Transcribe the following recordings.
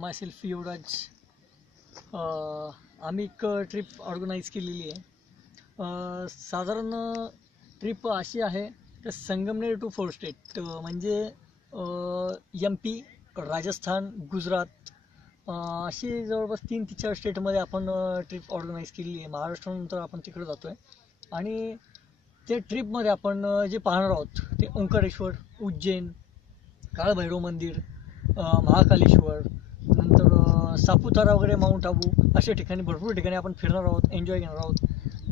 माय self युवराज. आम्ही एक trip organise केलेली आहे. साधारण ट्रिप अशी आहे तर संगमनेर टू 4 स्टेट, म्हणजे MP, राजस्थान, गुजरात, अशी जवळपास 3 ते 4 स्टेटमध्ये आपण ट्रिप ऑर्गनाईज केलेली आहे. महाराष्ट्रानंतर आपण तिकडे जातो आहे आणि ते ट्रिपमध्ये आपण जे पाहणार आहोत ते ओंकारेश्वर, उज्जैन, काळभैरव मंदिर, महाकालेश्वर, नंतर सापुतारा वगैरे, माउंट आबू, अशा ठिकाणी भरपूर ठिकाणी आपण फिरणार आहोत, एन्जॉय करणार आहोत.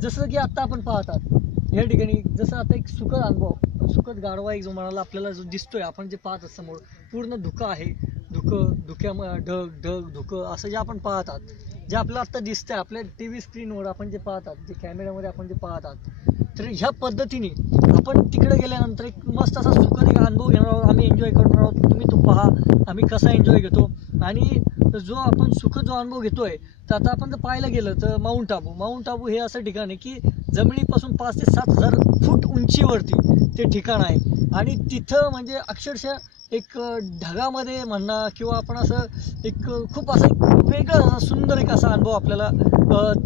जसं की आत्ता आपण पाहतात या ठिकाणी, जसं आता एक सुखद अनुभव, सुखद गाढवा एक जो म्हणाला आपल्याला जो दिसतोय, आपण जे पाहतात समोर पूर्ण धुकं आहे, धुक्यामध्ये ढग ढग धुकं असं जे आपण पाहतात, जे आपल्याला आत्ता दिसतंय आपल्या TV स्क्रीनवर, आपण जे पाहतात, जे कॅमेऱ्यामध्ये आपण जे पाहतात, तर ह्या पद्धतीने आपण तिकडे गेल्यानंतर एक मस्त असा सुखद एक अनुभव घेणार आहोत. आम्ही एन्जॉय करणार आहोत. तुम्ही तो पहा आम्ही कसा एन्जॉय घेतो. आणि जो आपण सुखद जो अनुभव घेतोय, तर आता आपण जर पाहायला गेलं तर माउंट आबू हे असं ठिकाण आहे की जमिनीपासून 5 ते 7 हजार फूट उंचीवरती ते ठिकाण आहे. आणि तिथं म्हणजे अक्षरशः एक ढगामध्ये म्हणा किंवा आपण असं एक खूप असं एक वेगळं असा सुंदर एक असा अनुभव आपल्याला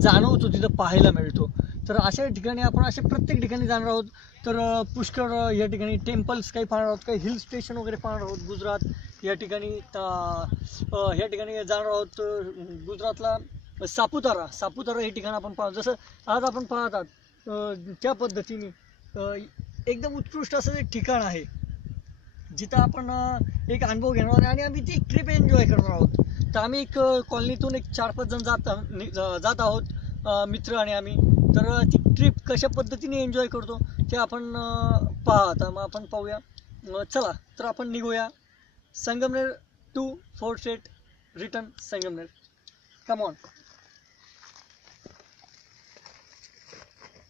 जाणवतो, तिथं पाहायला मिळतो. तर अशा ठिकाणी आपण असे प्रत्येक ठिकाणी जाणार आहोत. तर पुष्कळ या ठिकाणी टेम्पल्स काही पाहणार आहोत, काही हिल स्टेशन वगैरे पाहणार आहोत. गुजरात या ठिकाणी ह्या ठिकाणी जाणार आहोत. गुजरातला सापुतारा हे ठिकाण आपण पाहतो. जसं आज आपण पाहतात त्या पद्धतीने एकदम उत्कृष्ट असं एक ठिकाण आहे जिथं आपण एक अनुभव घेणार आहोत आणि आम्ही ती ट्रिप एन्जॉय करणार आहोत. तर आम्ही एक कॉलनीतून एक 4-5 जण जात आहोत, मित्र आणि आम्ही. तर ती ट्रिप कशा पद्धतीने एन्जॉय करतो ते आपण पाहता. मग आपण पाहूया. चला तर आपण निघूया Sangamner to 4 state, return Sangamner. Come on.